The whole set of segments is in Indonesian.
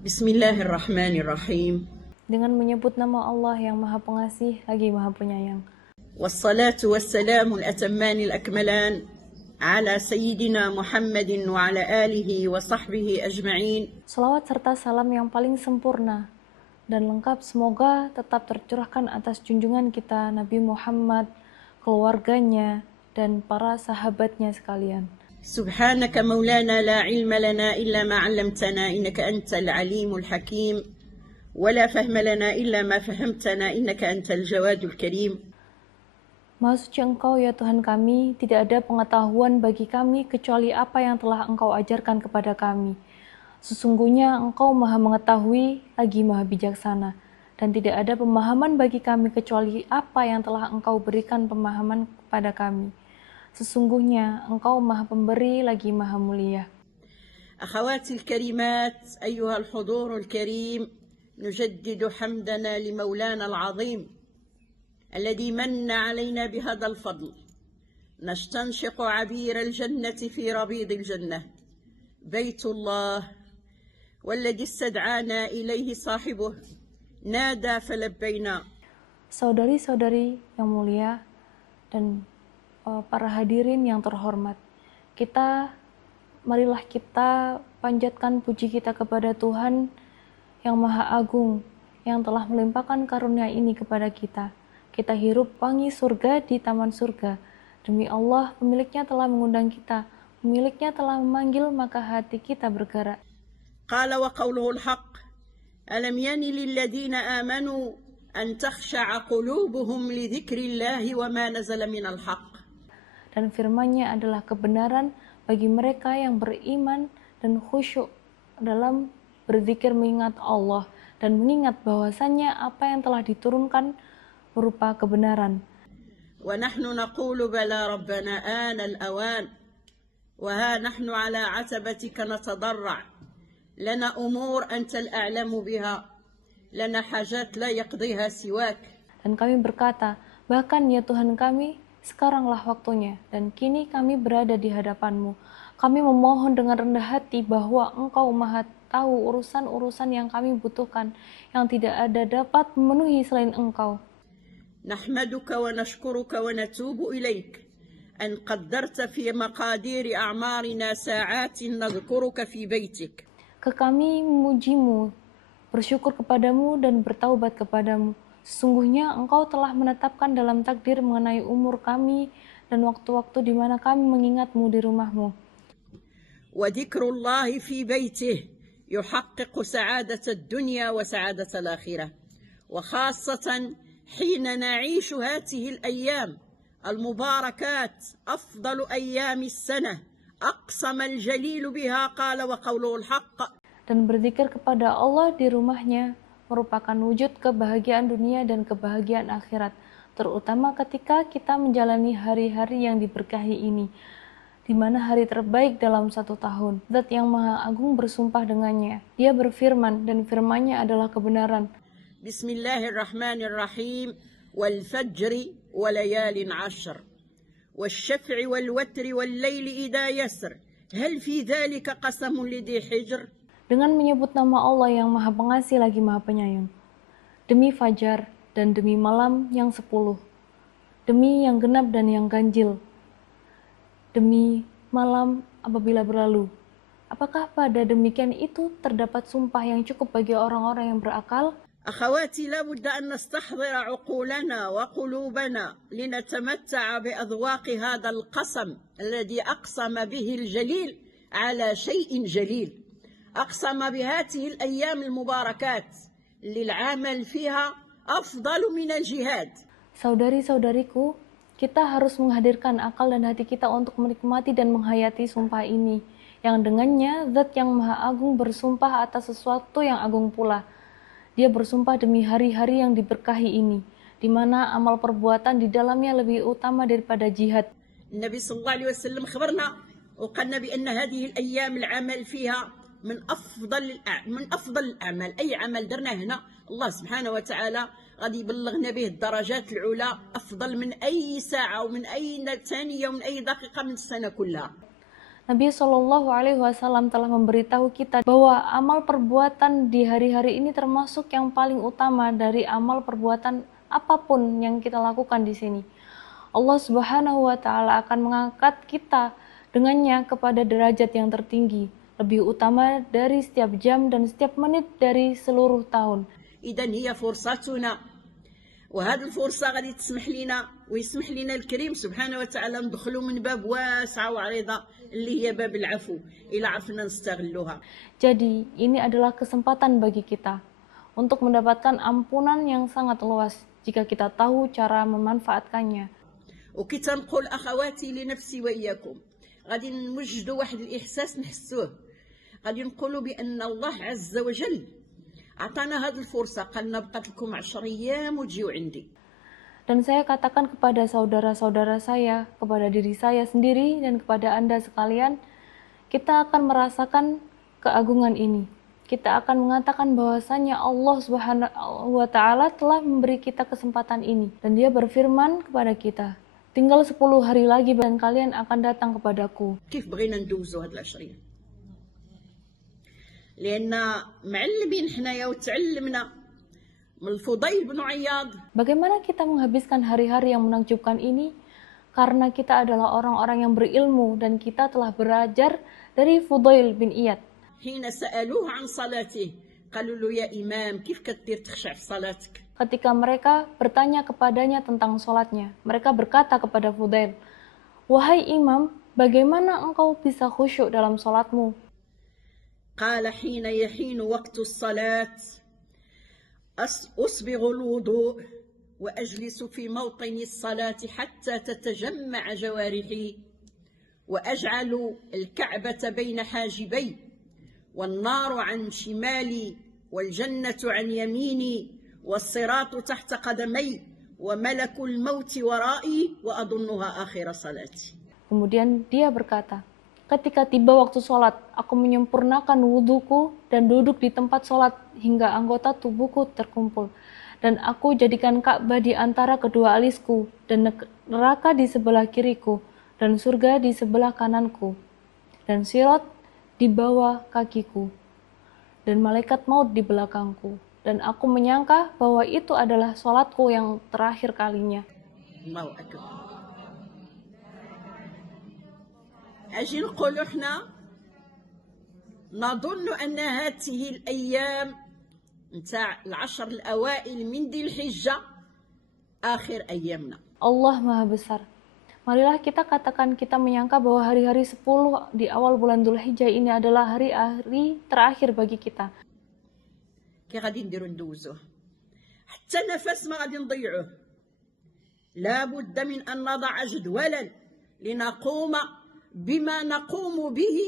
Bismillahirrahmanirrahim. Dengan menyebut nama Allah yang Maha Pengasih lagi Maha Penyayang. Wassalatu wassalamu al-atamman al-akmalan ala sayyidina Muhammadin wa ala alihi wa sahbihi ajma'in. Salawat serta salam yang paling sempurna dan lengkap semoga tetap tercurahkan atas junjungan kita Nabi Muhammad, keluarganya, dan para sahabatnya sekalian. Subhanaka maulana la ilma lana illa ma 'allamtana innaka antal alimul hakim wa la fahma lana illa ma fahamtana innaka antal jawadul karim. Maha suci Engkau ya Tuhan kami, tidak ada pengetahuan bagi kami kecuali apa yang telah Engkau ajarkan kepada kami. Sesungguhnya Engkau Maha mengetahui lagi Maha bijaksana, dan tidak ada pemahaman bagi kami kecuali apa yang telah Engkau berikan pemahaman kepada kami. Sesungguhnya Engkau Maha Pemberi lagi Maha Mulia. أخواتي الكريمات أيها الحضور الكريم، نجدد حمدنا لمولانا العظيم الذي من علينا بهذا الفضل. نستنشق عبير الجنة في ربيض الجنة، بيت الله والذي استدعانا إليه صاحبه نادى فلبينا. Saudari-saudari yang mulia dan para hadirin yang terhormat, marilah kita panjatkan puji kita kepada Tuhan yang Maha Agung, yang telah melimpahkan karunia ini kepada kita. Kita hirup wangi surga di taman surga. Demi Allah, pemiliknya telah mengundang kita, pemiliknya telah memanggil, maka hati kita bergerak. قال وقوله الحق ألم ين للذين آمنوا أن تخشع قلوبهم لذكر الله وما نزل من الحق. Dan firman-Nya adalah kebenaran bagi mereka yang beriman dan khusyuk dalam berzikir mengingat Allah dan mengingat bahwasannya apa yang telah diturunkan berupa kebenaran. ونحن نقول بلى ربنا آن الأوان وها نحن على عتبتك نتضرع لنا أمور أنت الأعلم بها لنا حاجات لا يقضيها سواك. Dan kami berkata, bahkan ya Tuhan kami, sekaranglah waktunya, dan kini kami berada di hadapan-Mu. Kami memohon dengan rendah hati bahwa Engkau Maha tahu urusan-urusan yang kami butuhkan, yang tidak ada dapat memenuhi selain Engkau. نحمدك ونشكرك ونتوب إليك أن قدرت في مقادير أعمارنا ساعات نذكرك في بيتك. Kami memuji-Mu, bersyukur kepadamu dan bertaubat kepadamu. Sesungguhnya Engkau telah menetapkan dalam takdir mengenai umur kami dan waktu-waktu di mana kami mengingat-Mu di rumah-Mu. وذكر الله في بيته يحقق سعادة الدنيا وسعادة الآخرة، وخاصة حين نعيش هذه الأيام المباركات أفضل أيام السنة أقسم الجليل بها قال وقوله الحق. Dan berzikir kepada Allah di rumahnya merupakan wujud kebahagiaan dunia dan kebahagiaan akhirat, terutama ketika kita menjalani hari-hari yang diberkahi ini, di mana hari terbaik dalam satu tahun. Zat yang Maha Agung bersumpah dengannya. Dia berfirman dan firman-Nya adalah kebenaran. Bismillahirrahmanirrahim. Wal fajri wa layalin 'ashr. Wasyaf'i wal watri wal laili idha yasr. Hal fi dhalika qasamun lidhi hijr. Dengan menyebut nama Allah yang Maha Pengasih lagi Maha Penyayang. Demi fajar dan demi malam yang 10. Demi yang genap dan yang ganjil. Demi malam apabila berlalu. Apakah pada demikian itu terdapat sumpah yang cukup bagi orang-orang yang berakal? أخواتي لا بد أن نستحضر عقولنا وقلوبنا لنتمتع بأذواق هذا القسم الذي أقسم به الجليل على شيء جليل. أقسم بهذه الأيام المباركات للعمل فيها أفضل من الجهاد. Saudari-saudariku, kita harus menghadirkan akal dan hati kita untuk menikmati dan menghayati sumpah ini, yang dengannya Zat yang Maha Agung bersumpah atas sesuatu yang agung pula. Dia bersumpah demi hari-hari yang diberkahi ini, di mana amal perbuatan di dalamnya lebih utama daripada jihad. Nabi sallallahu alaihi wasallam khabarna وقالنا بأن هذه الأيام العمل فيها من أفضل الأعمال. أي عمل درناه هنا الله سبحانه وتعالى غادي يبلغنا به الدرجات العلى أفضل من أي ساعة ومن أي ثانية ومن أي دقيقة من السنة كلها. Nabi Shallallahu Alaihi Wasallam telah memberitahu kita bahwa amal perbuatan di hari-hari ini termasuk yang paling utama dari amal perbuatan apapun yang kita lakukan di sini. Allah Subhanahu wa Ta'ala akan mengangkat kita dengannya kepada derajat yang tertinggi, lebih utama dari setiap jam dan setiap menit dari seluruh tahun. إذن هي فرصتنا، وهذه الفرصة غادي تسمح لنا ويسمح لنا الكريم سبحانه وتعالى ندخلوا من باب واسعة وعريضة اللي هي باب العفو إلى عرفنا نستغلها. Jadi ini adalah kesempatan bagi kita untuk mendapatkan ampunan yang sangat luas jika kita tahu cara memanfaatkannya. وكي تنقول أخواتي لنفسي وإياكم غادي نوجدوا واحد الإحساس نحسوه، غادي نقولوا بأن الله عز وجل أعطانا هذه الفرصة، قالنا بقات لكم 10 أيام وتجيوا عندي. Dan saya katakan kepada saudara-saudara saya, kepada diri saya sendiri, dan kepada Anda sekalian, kita akan merasakan keagungan ini. Kita akan mengatakan bahwasanya Allah Subhanahu wa Ta'ala telah memberi kita kesempatan ini. Dan Dia berfirman kepada kita, tinggal 10 hari lagi dan kalian akan datang kepadaku. كيف بغينا ندوزوا هاد العشرين؟ لأن معلمين حنايا وتعلمنا من الفضيل بن عياض. Bagaimana kita menghabiskan hari-hari yang menakjubkan ini? Karena kita adalah orang-orang yang berilmu dan kita telah belajar dari Fudail bin Iyad. حين سألوه عن صلاته قالوا له يا إمام كيف كدير تخشع في صلاتك؟ Ketika mereka bertanya kepadanya tentang sholatnya, mereka berkata kepada Fudail, wahai imam, bagaimana engkau bisa khusyuk dalam sholatmu? قال حين يحين وقت الصلاة أصبغ الوضوء وأجلس في موطن الصلاة حتى تتجمع جوارحي وأجعل الكعبة بين حاجبي والنار عن شمالي والجنة عن يميني والصراط تحت قدمي وملك الموت ورائي وأظنها آخر صلاتي. Kemudian dia berkata, ketika tiba waktu sholat, aku menyempurnakan wudhuku dan duduk di tempat sholat hingga anggota tubuhku terkumpul. Dan aku jadikan Ka'bah di antara kedua alisku, dan neraka di sebelah kiriku, dan surga di sebelah kananku, dan sirat di bawah kakiku, dan malaikat maut di belakangku. Dan aku menyangka bahwa itu adalah sholatku yang terakhir kalinya. Allahu Akbar. أجي نقول إحنا نظن أن هذه الأيام نتاع العشر الأوائل من ذي الحجة آخر أيامنا. Allah Maha Besar. Marilah kita katakan kita menyangka bahwa hari-hari 10 di awal bulan Dzulhijjah ini adalah hari-hari terakhir bagi kita. كي غادي نديرو ندوزوه حتى نفس ما غادي نضيعوه. لا بد من أن نضع جدولا لنقوم بما نقوم به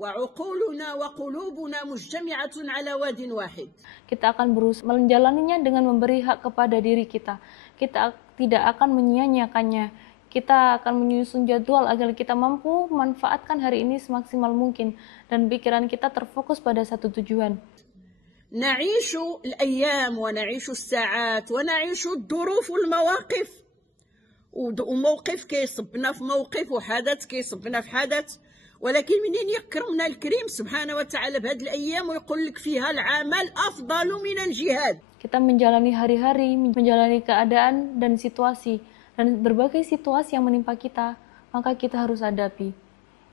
وعقولنا وقلوبنا مجتمعة على واد واحد. Kita akan berusaha menjalaninya dengan memberi hak kepada diri kita. Kita tidak akan menyia-nyiakannya. Kita akan menyusun jadwal agar kita mampu memanfaatkan hari ini semaksimal mungkin dan pikiran kita terfokus pada satu tujuan. نعيش الأيام ونعيش الساعات ونعيش الظروف والمواقف، وموقف كيصبنا في موقف وحدث كيصبنا في حدث، ولكن منين يكرمنا الكريم سبحانه وتعالى بهذه الأيام ويقول لك فيها العمل أفضل من الجهاد. Kita menjalani hari-hari, menjalani keadaan dan situasi, dan berbagai situasi yang menimpa kita, maka kita harus hadapi.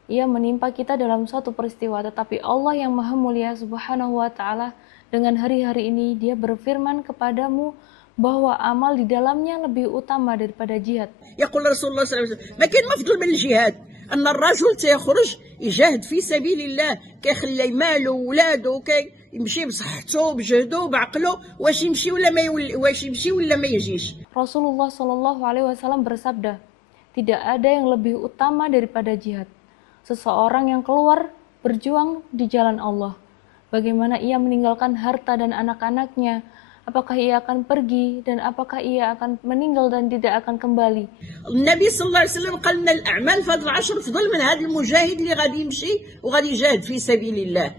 Ia menimpa kita dalam suatu peristiwa, tetapi Allah yang Maha Mulia Subhanahu wa Ta'ala dengan hari-hari ini Dia berfirman kepadamu bahwa amal di dalamnya lebih utama daripada jihad. يقول رسول الله صلى الله عليه وسلم ما كاين أفضل من الجهاد، أن الرجل تيخرج يجاهد في سبيل الله كيخلي ماله وولاده يمشي بصحته بجهده بعقله، واش يمشي ولا ما يجيش. Rasulullah Shallallahu Alaihi Wasallam bersabda, tidak ada yang lebih utama daripada jihad. Seseorang yang keluar berjuang di jalan Allah. Bagaimana ia meninggalkan harta dan anak-anaknya? Apakah ia akan pergi dan apakah ia akan meninggal dan tidak akan kembali? Nabi sallallahu alaihi wasallam قال لنا الأعمال في هذه العشر أفضل من هذا المجاهد اللي غادي يمشي وغادي يجاهد في سبيل الله.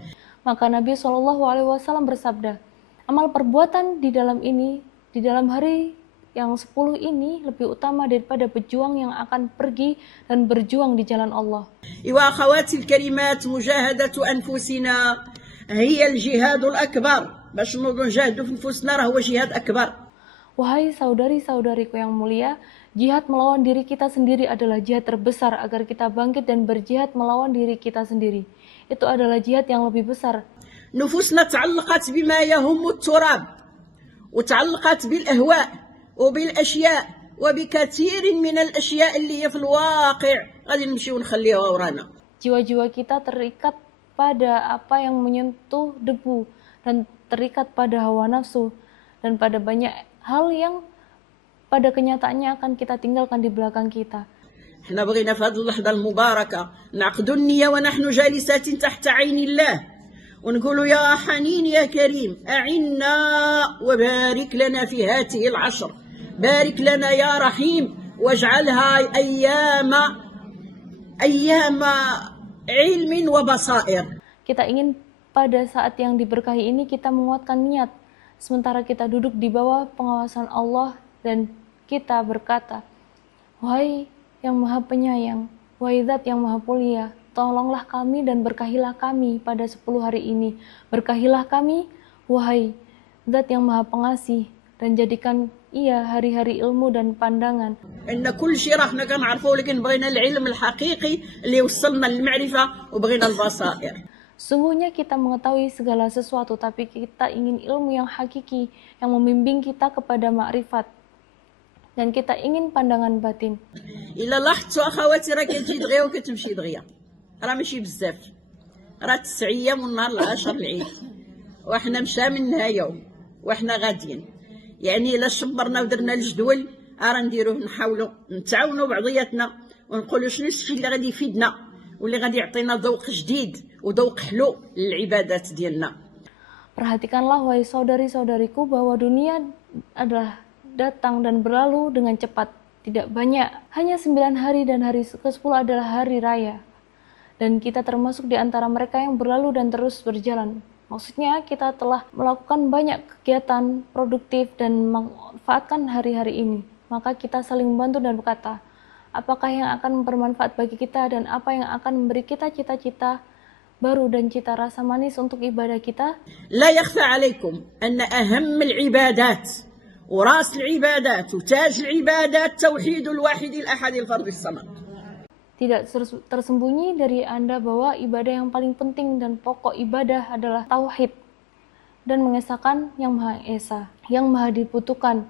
Maka Nabi Shallallahu Alaihi Wasallam bersabda, amal perbuatan di dalam hari yang 10 ini lebih utama daripada pejuang yang akan pergi dan berjuang di jalan Allah. وأخواتي الكريمات مجاهدة أنفسنا هي الجهاد الأكبر باش نجاهدوا في نفوسنا راه هو جهاد أكبر. Wahai saudari-saudariku yang mulia, jihad melawan diri kita sendiri adalah jihad terbesar agar kita bangkit dan berjihad melawan diri kita sendiri. Itu adalah jihad yang lebih besar. نفوسنا تعلقت بما يهم التراب وتعلقت بالأهواء وبالأشياء وبكثير من الأشياء اللي هي في الواقع غادي نمشي ونخليها ورانا. Jiwa-jiwa kita terikat pada apa yang menyentuh debu dan terikat pada hawa nafsu dan pada banyak hal yang pada kenyataannya akan kita tinggalkan di belakang kita. احنا بغينا في هذه اللحظة المباركة نعقد النية ونحن جالسات تحت عين الله ونقول يا حنين يا كريم أعنا وبارك لنا في هذه العشر، بارك لنا يا رحيم واجعلها أيام علم وبصائر. Kita ingin pada saat yang diberkahi ini kita menguatkan niat sementara kita duduk di bawah pengawasan Allah dan kita berkata, wahai yang maha penyayang, wahai zat yang maha mulia, tolonglah kami dan berkahilah kami pada 10 hari ini. Berkahilah kami, wahai zat yang maha pengasih, dan jadikan ia hari-hari ilmu dan pandangan. إن كل شيء راحنا كنعرفوه لكن بغينا العلم الحقيقي اللي وصلنا للمعرفة وبغينا البصائر. Sungguhnya kita mengetahui segala sesuatu, tapi kita ingin ilmu yang hakiki yang membimbing kita kepada makrifat. Dan kita ingin pandangan batin. إلا لاحظتوا أخواتي راه كتجي دغيا وكتمشي دغيا، راه ماشي بزاف، راه 9 أيام والنهار العاشر العيد، وحنا مشى منها يوم وحنا غاديين، يعني إلا شمرنا ودرنا الجدول راه نديروه نحاولوا نتعاونوا بعضياتنا ونقولوا شنو الشيء اللي غادي يفيدنا واللي غادي يعطينا ذوق جديد وذوق حلو للعبادات ديالنا. Perhatikanlah wahai saudari-saudariku bahwa dunia adalah datang dan berlalu dengan cepat, tidak banyak. Hanya 9 hari dan hari ke-10 adalah hari raya. Dan kita termasuk di antara mereka yang berlalu dan terus berjalan. Maksudnya kita telah melakukan banyak kegiatan produktif dan memanfaatkan hari-hari ini. Maka kita saling membantu dan berkata, apakah yang akan bermanfaat bagi kita dan apa yang akan memberi kita cita-cita baru dan cita rasa manis untuk ibadah kita? لا يخفى عليكم أن أهم العبادات وراس العبادات وتاج العبادات توحيد الواحد الأحد الفرد الصمد. Tidak tersembunyi dari Anda bahwa ibadah yang paling penting dan pokok ibadah adalah tauhid dan mengesahkan yang Maha Esa, yang Maha dibutuhkan